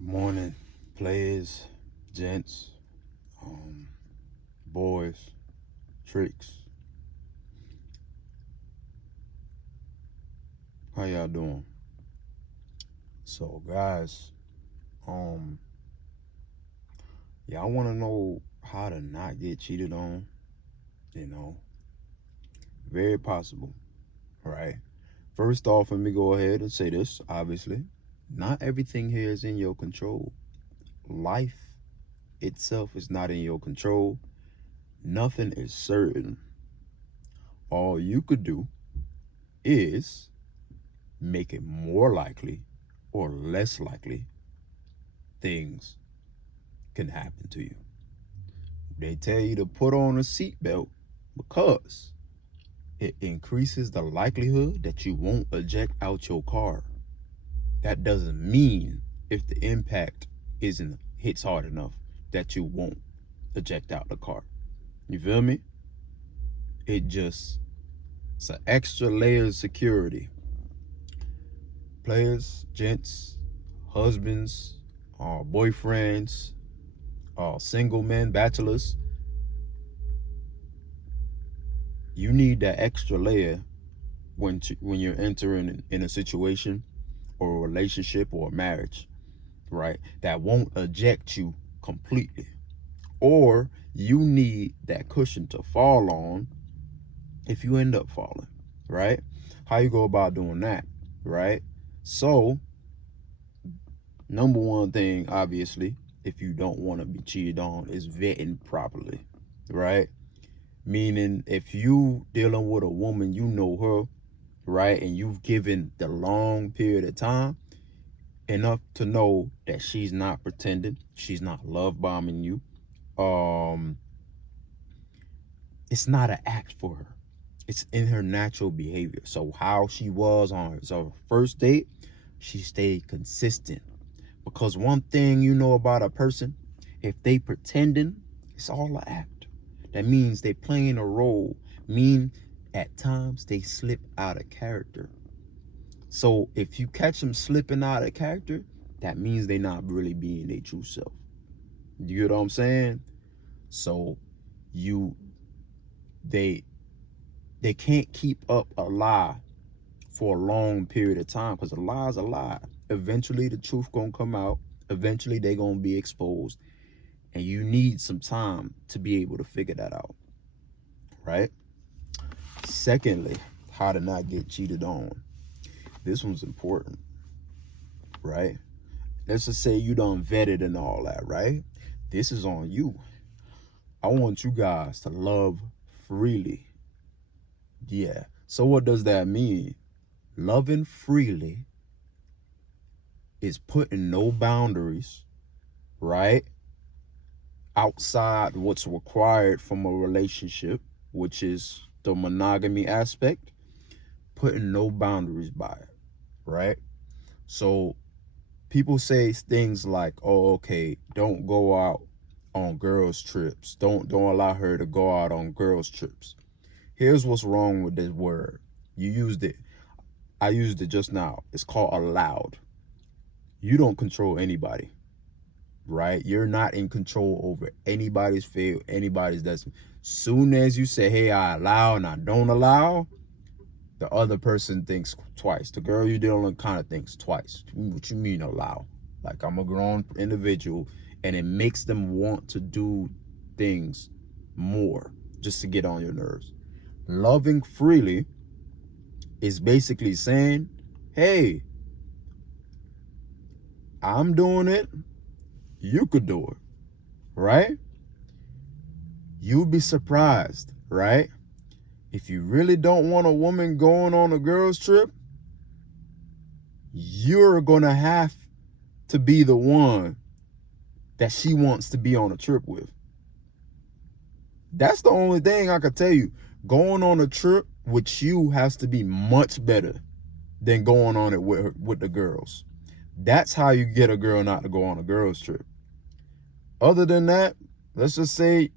Good morning, players, gents, boys, tricks. How y'all doing? So, guys, um, y'all want to know how to not get cheated on? You know, very possible, right? First off, let me go ahead and say this. Obviously, not everything here is in your control. Life itself is not in your control. Nothing is certain. All you could do is make it more likely or less likely things can happen to you. They tell you to put on a seatbelt because it increases the likelihood that you won't eject out your car. That doesn't mean if the impact isn't hits hard enough that you won't eject out the car. You feel me? It's an extra layer of security. Players, gents, husbands, boyfriends, single men, bachelors, you need that extra layer when you're entering in a situation or a relationship or a marriage, right? That won't eject you completely. Or you need that cushion to fall on if you end up falling, right? How you go about doing that, right? So, number one thing, obviously, if you don't want to be cheated on, is vetting properly, right? Meaning, if you dealing with a woman, you know her, right? And you've given the long period of time enough to know that she's not pretending, she's not love bombing you. It's not an act for her. It's in her natural behavior. So how she was on her first date, she stayed consistent. Because one thing you know about a person, if they pretending, it's all an act. That means they playing a role. Mean at times they slip out of character. So if you catch them slipping out of character, that means they not really being their true self. You get what I'm saying? So they can't keep up a lie for a long period of time, because a lie is a lie. Eventually the truth gonna come out. Eventually they gonna be exposed, and you need some time to be able to figure that out, right? Secondly, how to not get cheated on. This one's important, right? Let's just say you done vetted and all that, right? This is on you. I want you guys to love freely. Yeah. So what does that mean? Loving freely is putting no boundaries, right? Outside what's required from a relationship, which is the monogamy aspect, putting no boundaries by it, right? So people say things like, oh, okay, don't go out on girls' trips. Don't allow her to go out on girls' trips. Here's what's wrong with this word. You used it. I used it just now. It's called allowed. You don't control anybody, right? You're not in control over anybody's fate, anybody's destiny. Soon as you say, hey, I allow and I don't allow, the other person thinks twice. The girl you're dealing with kind of thinks twice. What you mean allow? Like, I'm a grown individual, and it makes them want to do things more just to get on your nerves. Loving freely is basically saying, hey, I'm doing it, you could do it, right? You'd be surprised, right? If you really don't want a woman going on a girl's trip, you're gonna have to be the one that she wants to be on a trip with. That's the only thing I could tell you. Going on a trip with you has to be much better than going on it with the girls. That's how you get a girl not to go on a girl's trip. Other than that, let's just say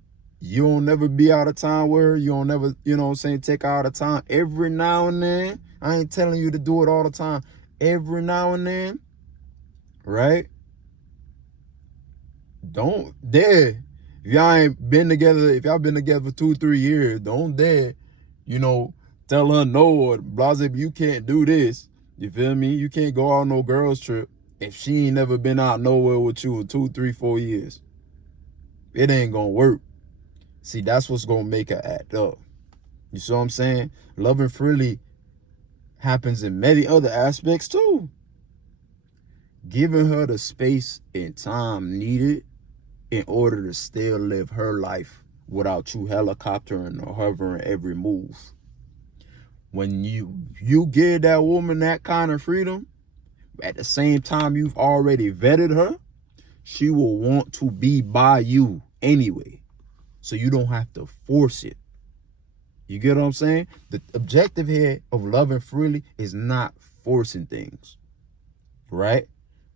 you don't never be out of town with her. You don't never, you know what I'm saying, take her out of town. Every now and then, I ain't telling you to do it all the time. Every now and then, right? don't dare. If y'all ain't been together, if y'all been together for 2-3 years, don't dare, tell her no or blah, you can't do this. You feel me? You can't go on no girls trip if she ain't never been out nowhere with you in 2, 3, 4 years. It ain't gonna work. See, that's what's gonna make her act up. You see what I'm saying? Loving freely happens in many other aspects too. Giving her the space and time needed in order to still live her life without you helicoptering or hovering every move. When you give that woman that kind of freedom, at the same time you've already vetted her, she will want to be by you anyway. So you don't have to force it. You get what I'm saying? The objective here of loving freely is not forcing things, right?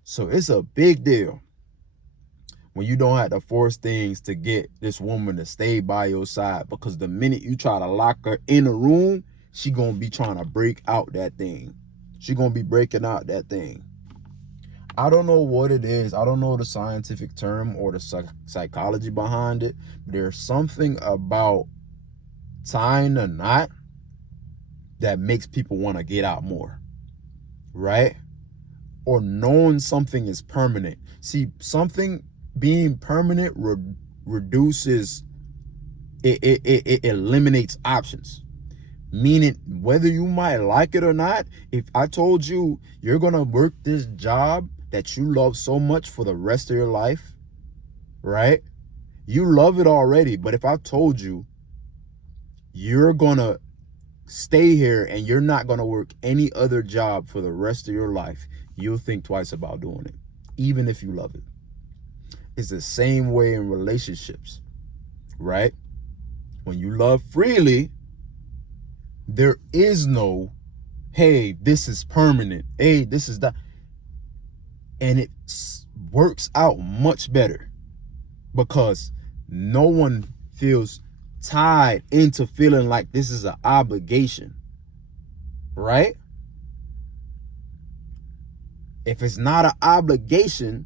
So it's a big deal when you don't have to force things to get this woman to stay by your side, because the minute you try to lock her in a room, she gonna be trying to break out that thing. She gonna be breaking out that thing. I don't know what it is. I don't know the scientific term or the psychology behind it. But there's something about tying a knot that makes people want to get out more, right? Or knowing something is permanent. See, something being permanent reduces, it eliminates options. Meaning, whether you might like it or not, if I told you you're gonna work this job that you love so much for the rest of your life, right? You love it already, but if I told you you're gonna stay here and you're not gonna work any other job for the rest of your life, you'll think twice about doing it, even if you love it. It's the same way in relationships, right? When you love freely, there is no, hey, this is permanent. Hey, this is that. And it works out much better because no one feels tied into feeling like this is an obligation, right? If it's not an obligation,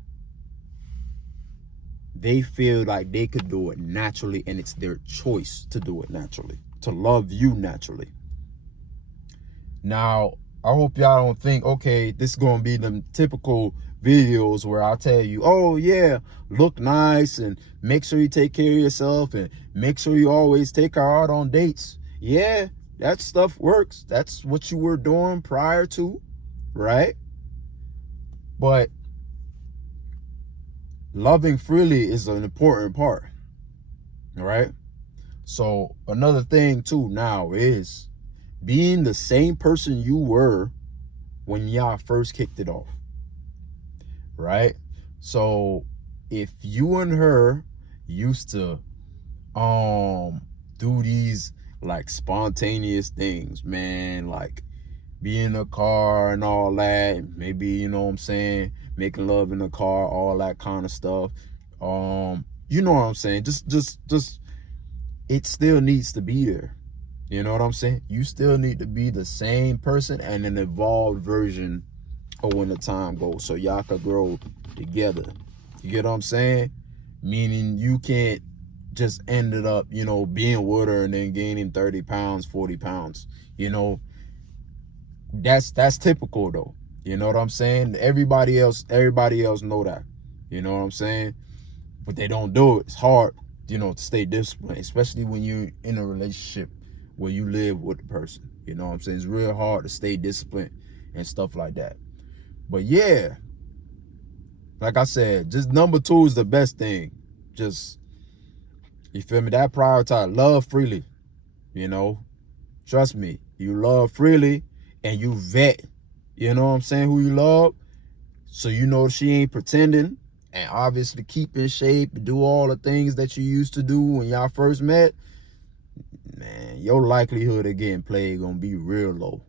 they feel like they could do it naturally, and it's their choice to do it naturally, to love you naturally. Now, I hope y'all don't think, okay, this is going to be them typical videos where I'll tell you, oh yeah, look nice and make sure you take care of yourself and make sure you always take her out on dates. Yeah, that stuff works. That's what you were doing prior to, right? But loving freely is an important part, right? So another thing too now is being the same person you were when y'all first kicked it off, right? So if you and her used to do these like spontaneous things, man, like be in a car and all that, maybe, you know what I'm saying, making love in the car, all that kind of stuff, you know what I'm saying, just it still needs to be there. You know what I'm saying? You still need to be the same person and an evolved version of when the time goes, so y'all could grow together. You get what I'm saying? Meaning you can't just end it up, being with her and then gaining 30 pounds, 40 pounds. That's typical though. You know what I'm saying? Everybody else know that. You know what I'm saying? But they don't do it. It's hard, to stay disciplined, especially when you're in a relationship where you live with the person. You know what I'm saying? It's real hard to stay disciplined and stuff like that. But yeah, like I said, just number 2 is the best thing. Just, you feel me? That prioritize, love freely, Trust me, you love freely and you vet, you know what I'm saying, who you love. So you know she ain't pretending, and obviously keep in shape and do all the things that you used to do when y'all first met. Man, your likelihood of getting played gonna be real low.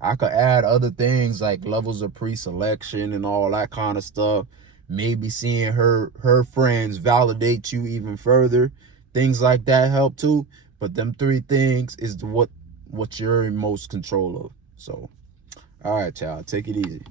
I could add other things like levels of pre-selection and all that kind of stuff. Maybe seeing her friends validate you even further. Things like that help too. But them 3 things is what you're in most control of. So, all right, y'all, take it easy.